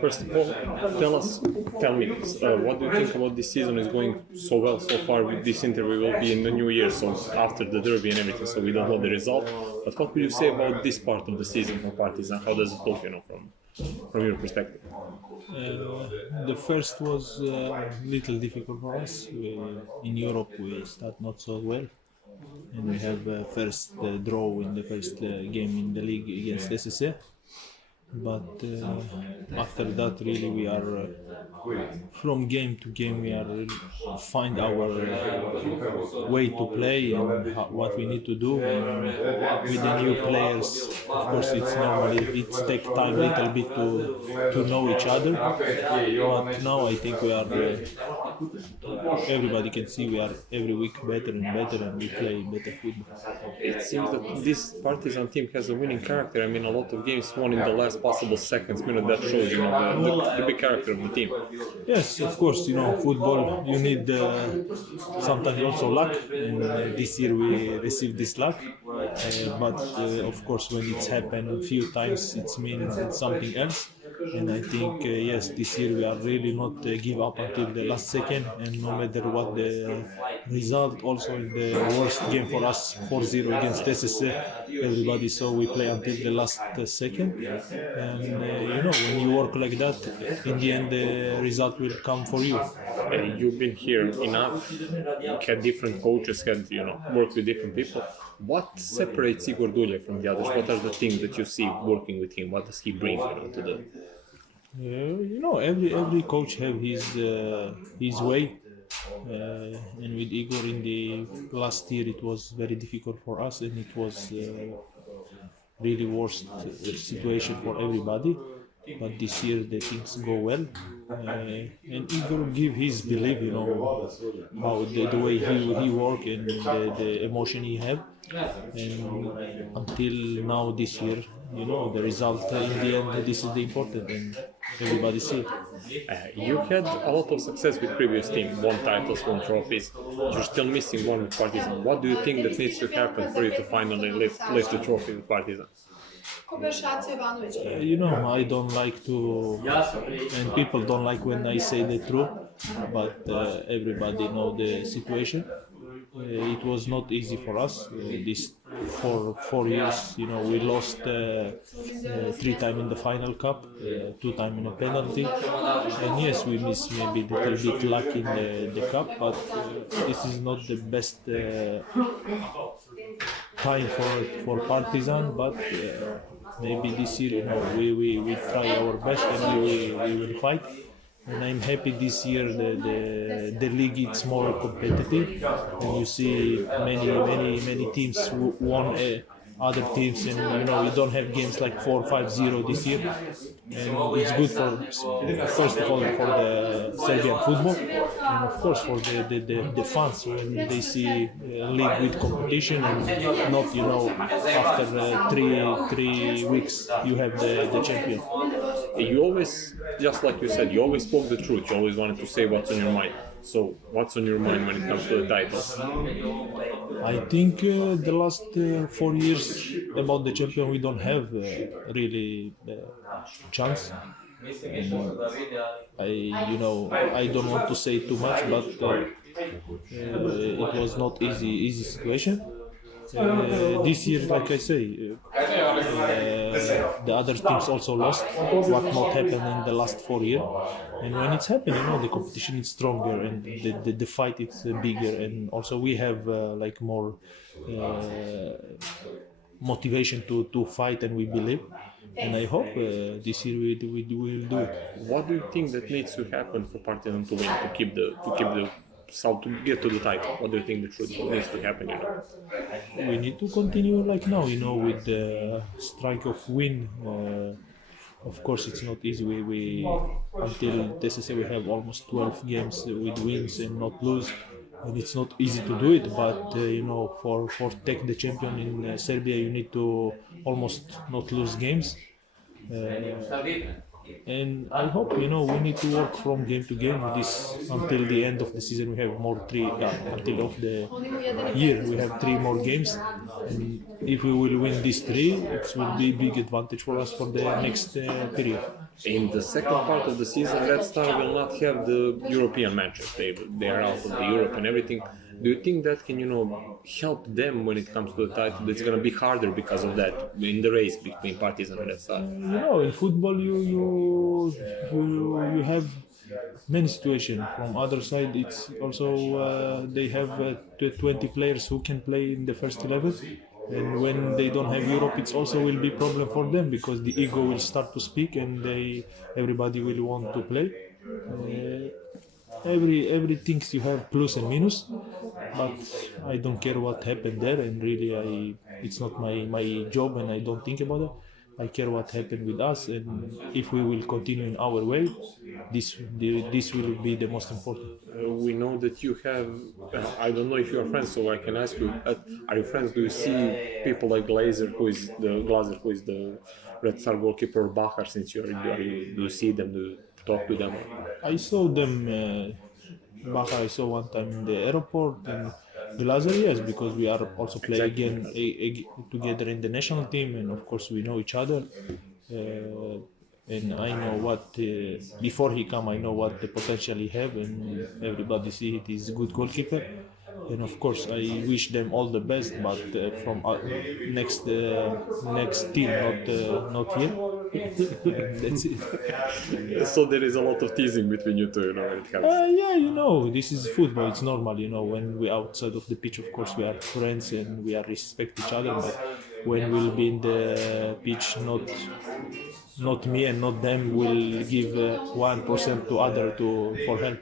First of all, tell me, what do you think about this season is going so well so far? This interview will be in the new year, so after the derby and everything, so we don't know the result. But what would you say about this part of the season for Partizan? How does it look, from your perspective? The first was a little difficult for us. In Europe, we start not so well, and we have first draw in the first game in the league against SSE. But after that, really, we are from game to game. We are find our way to play and what we need to do. And with the new players, of course, it's normally it takes time a little bit to know each other. But now I think we are. Everybody can see we are every week better and better, and we play better football. It seems that this Partizan team has a winning character. I mean, a lot of games won in the last possible seconds minute. That shows, the big character of the team. Yes, of course, football, you need sometimes also luck, and this year we received this luck, but of course when it's happened a few times, it means it's something else. And I think, yes, this year we are really not give up until the last second, and no matter what the result, also in the worst game for us, 4-0 against SSE, everybody saw we play until the last second. And when you work like that, in the end the result will come for you. You've been here enough, had different coaches, worked with different people. What separates Igor Dulje from the others? What are the things that you see working with him? What does he bring to the... every coach have his way, and with Igor in the last year it was very difficult for us, and it was really worst situation for everybody. But this year the things go well, and Igor give his belief, how the way he work and the emotion he have, and until now this year, the result in the end, this is the important, and everybody see it. You had a lot of success with previous team, won titles, won trophies. You're still missing one with Partizan. What do you think that needs to happen for you to finally lift the trophy with Partizan? I don't like to, and people don't like when I say the truth, but everybody know the situation. It was not easy for us. This four years, we lost 3 times in the final cup, 2 times in a penalty, and yes, we missed maybe a little bit luck in the cup, but this is not the best time for Partizan. But maybe this year, we try our best, and we will fight. And I'm happy this year the league is more competitive, and you see many teams won other teams, and you don't have games like 4-5-0 this year, and it's good for first of all for the Serbian football, and of course for the fans when they see a league with competition, and not after 3 weeks you have the champion. You always, just like you said, you always spoke the truth. You always wanted to say what's on your mind. So, what's on your mind when it comes to the titles? I think the last 4 years about the champion, we don't have really chance. I don't want to say too much, but it was not easy situation. This year, like I say, the other teams also lost, what not happened in the last 4 years. And when it's happening, the competition is stronger, and the fight is bigger, and also we have more motivation to fight, and we believe. And I hope this year we will do it. What do you think that needs to happen for Partizan to win, to keep the to get to the title? What do you think that needs to happen? We need to continue like now, with the strike of win. Of course, it's not easy. We until this we have almost 12 games with wins and not lose, and it's not easy to do it. But for take the champion in Serbia, you need to almost not lose games. And I hope, we need to work from game to game. This until the end of the season, we have until of the year we have 3 more games. And if we will win these 3, it will be big advantage for us for the next period. In the second part of the season, Red Star will not have the European matches. They are out of the Europe and everything. Do you think that can, help them when it comes to the title? It's going to be harder because of that in the race between Partizan and Red Star. In football, you have many situations. From other side, it's also they have 20 players who can play in the first 11. And when they don't have Europe, it also will be problem for them because the ego will start to speak and everybody will want to play. Everything you have plus and minus, but I don't care what happened there, and really it's not my job and I don't think about it. I care what happened with us, and if we will continue in our way, this will be the most important. We know that you have, I don't know if you are friends, so I can ask you, are you friends? Do you see people like Glazer, who is the Red Star goalkeeper, Bahar, since do you see them, do you talk to them? I saw them, Bahar I saw one time in the airport, and Glazer, yes, because we are also playing again together in the national team, and of course we know each other. And I know what before he come, I know what the potential he have, and everybody see it is good goalkeeper. And of course, I wish them all the best, but from next team, not here. That's it. So there is a lot of teasing between you two, when it comes. This is football. It's normal, when we outside of the pitch, of course, we are friends and we are respect each other. But when we'll be in the pitch, not me and not them will give 1% to other for help.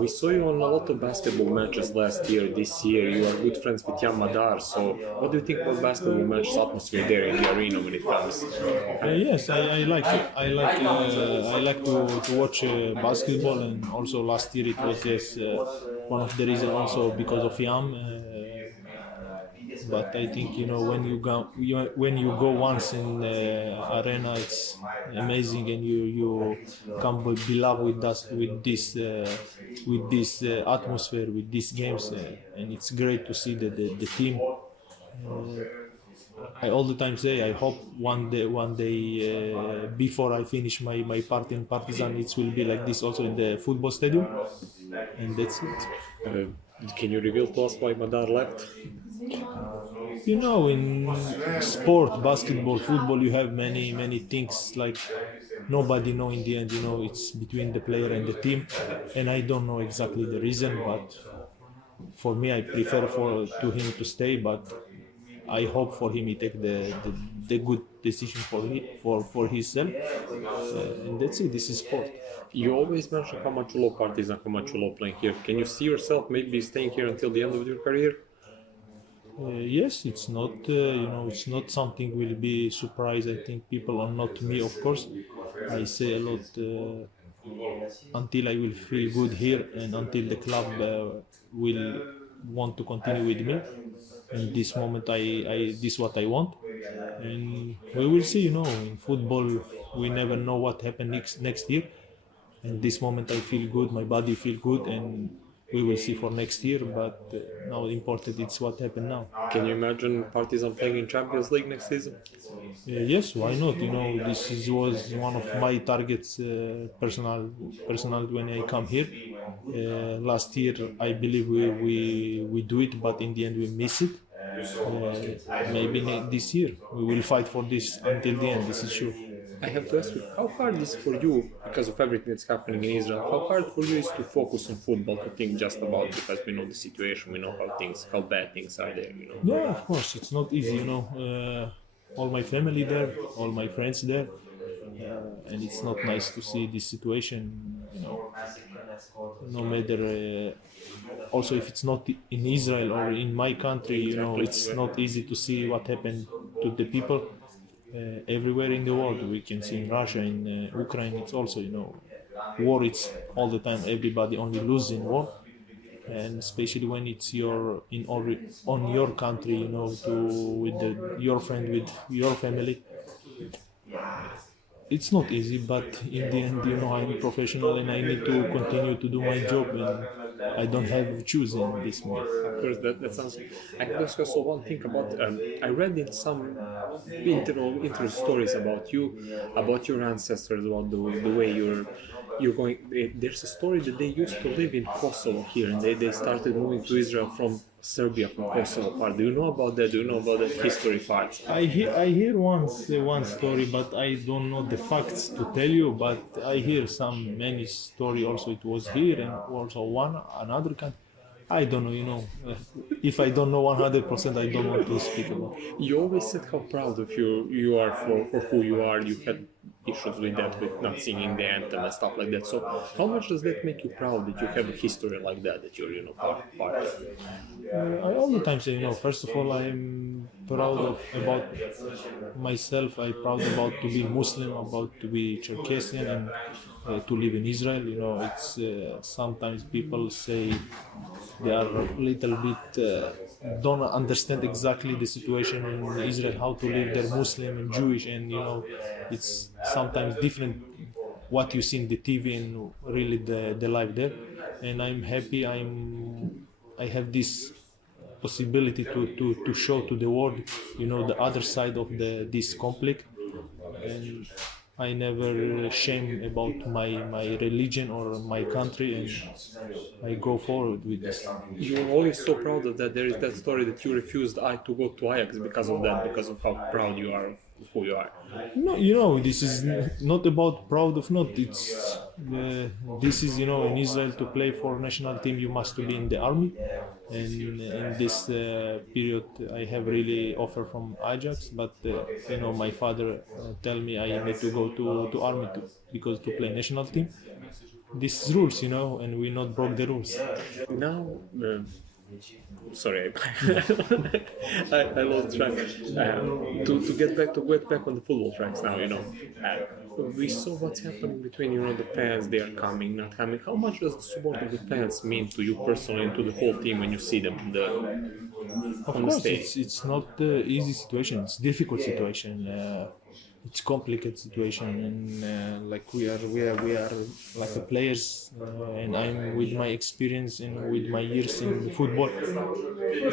We saw you on a lot of basketball matches last year. This year, you are good friends with Jan Madar. So, what do you think about basketball matches atmosphere there in the arena when it comes? Yes, I like it. I like to watch basketball, and also last year it was one of the reasons also because of Yam. But I think when you go once in the arena, it's amazing, and you come be loved with this atmosphere, with these games, and it's great to see the team. I all the time say I hope one day before I finish my part in Partizan, it will be like this also in the football stadium, and that's it. Can you reveal to us why Madar left? In sport, basketball, football, you have many things like nobody know in the end. It's between the player and the team, and I don't know exactly the reason. But for me, I prefer to him to stay. But I hope for him he take the good decision for himself, and that's it. This is sport. You always mention how much you love Partizan, how much you love playing here. Can you see yourself maybe staying here until the end of your career? Yes, it's not. It's not something will be surprise. I think people are not me, of course. I say a lot until I will feel good here, and until the club will want to continue with me. In this moment, this is what I want, and we will see. In football, we never know what happens next year. In this moment, I feel good. My body feel good, and we will see for next year, but now important it's what happened now. Can you imagine Partizan playing in Champions League next season? Yes, why not? This was one of my targets, personal when I come here. Last year, I believe we do it, but in the end we miss it. Maybe this year we will fight for this until the end. This is sure. I have to ask you, how hard is for you, because of everything that's happening in Israel, how hard for you is to focus on football, to think just about, because we know the situation, we know how bad things are there, Yeah, of course, it's not easy, all my family there, all my friends there, and it's not nice to see this situation, no matter, also if it's not in Israel or in my country, it's not easy to see what happened to the people. Everywhere in the world, we can see in Russia, in Ukraine, it's also, war, it's all the time, everybody only loses in war, and especially when it's on your country, your friend, with your family. it's not easy, but in the end, I'm a professional and I need to continue to do my job, and I don't have choose in this moment. Of course, that sounds. I could ask also one thing about. I read in some interview stories about you, about your ancestors, about the way you're going. There's a story that they used to live in Kosovo here, and they started moving to Israel from Serbia, from Kosovo part. Do you know about that? Do you know about the history part? I hear one story, but I don't know the facts to tell you. But I hear many story also. It was here and also another country. I don't know. If I don't know 100%, I don't want to speak about it. You always said how proud of you are for who you are. You had issues with that, with not singing the anthem and stuff like that. So how much does that make you proud that you have a history like that you're part of? I all the time say, first of all, I'm proud about myself. I'm proud about to be Muslim, about to be Čerkezim, and to live in Israel. It's sometimes people say they are a little bit don't understand exactly the situation in Israel, how to live there, Muslim and Jewish, and it's sometimes different what you see in the TV and really the life there. And I'm happy I have this possibility to show to the world, the other side of this conflict. And I never shame about my religion or my country, and I go forward with this. You're always so proud of that. There is that story that you refused to go to Ajax because of that, because of how proud you are of who you are. No, this is not about proud of not. It's this is in Israel, to play for national team you must be in the army, and in this period I have really offer from Ajax, but my father tell me I need to go to army because to play national team. This is rules, and we not broke the rules. Now. Sorry, I lost track. To get back on the football tracks now, we saw what's happening between the fans. They are coming, not coming. How much does the support of the fans mean to you personally and to the whole team when you see them on the stage? It's not an easy situation. It's a difficult situation. It's complicated situation, and like we are like the players, and I'm with my experience and with my years in football.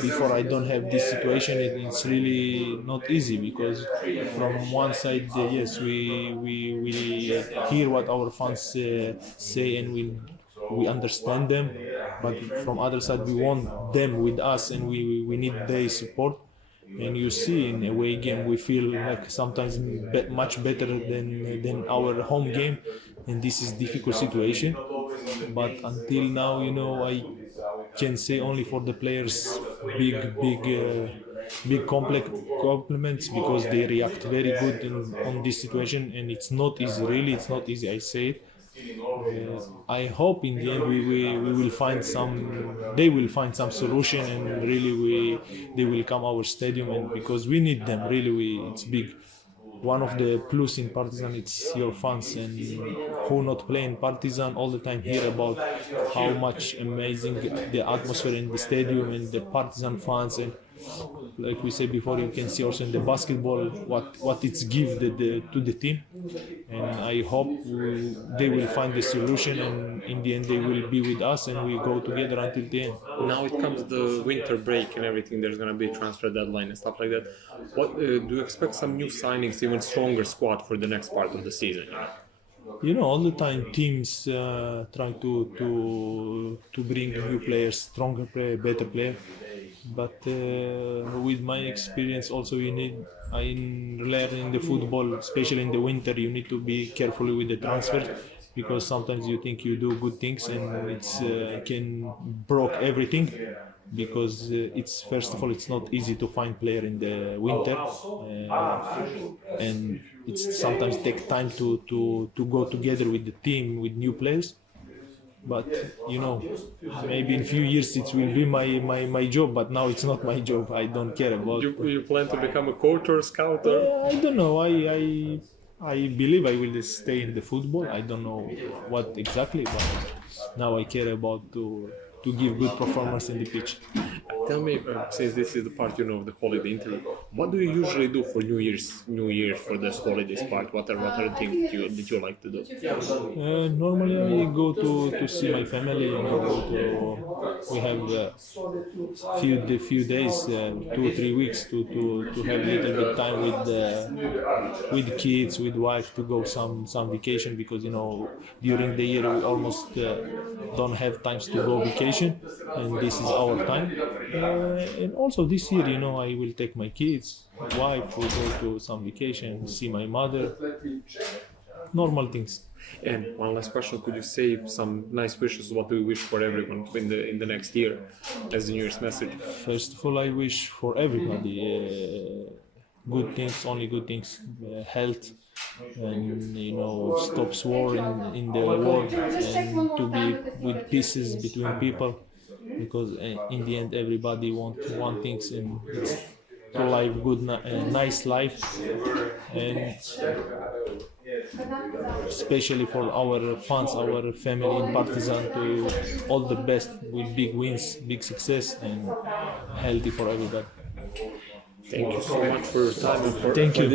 Before I don't have this situation, it's really not easy, because from one side, yes, we hear what our fans say, and we understand them, but from other side we want them with us, and we need their support. And you see, in a away game we feel like sometimes much better than our home game, and this is difficult situation. But until now, I can say only for the players big compliments, because they react very good on this situation, and it's not easy, really it's not easy, I say it. I hope in the end we will find they will find some solution, and really they will come our stadium, and because we need them, really it's big. One of the plus in Partizan, it's your fans, and who not play in Partizan all the time hear about how much amazing the atmosphere in the stadium and the Partizan fans, and like we said before, you can see also in the basketball what it's give to the team, and I hope they will find the solution, and in the end they will be with us, and we go together until the end. Now it comes the winter break and everything. There's gonna be a transfer deadline and stuff like that. What do you expect? Some new signings, even stronger squad for the next part of the season? All the time teams try to bring new players, stronger player, better player. But with my experience also, I learn in the football, especially in the winter, you need to be careful with the transfers, because sometimes you think you do good things and it's can broke everything, because it's first of all it's not easy to find player in the winter, and it's sometimes take time to go together with the team with new players. But maybe in few years it will be my job, but now it's not my job. I don't care about. You plan to become a coach or a scout? Or? I don't know. I believe I will stay in the football. I don't know what exactly, but now I care about to to give good performance in the pitch. Tell me, since this is the part of the holiday interview, what do you usually do for New Year for this holidays part? What are the things that you like to do? Normally I go to see my family. We have few days, 2 or 3 weeks to have a little bit time with kids, with wife, to go some vacation, because during the year we almost don't have times to go vacation, and this is our time. And also this year, I will take my kids, wife, we go to some vacation, see my mother, normal things. And one last question, could you say some nice wishes? What do you wish for everyone in the next year as the New Year's message? First of all, I wish for everybody good things, only good things, health, and stops war in the world, and to be with peace between people, because in the end everybody wants one thing, and it's to live good, nice life, and especially for our fans, our family in Partizan, to all the best with big wins, big success, and healthy for everybody. Thank you so much for your time and for Thank you. this.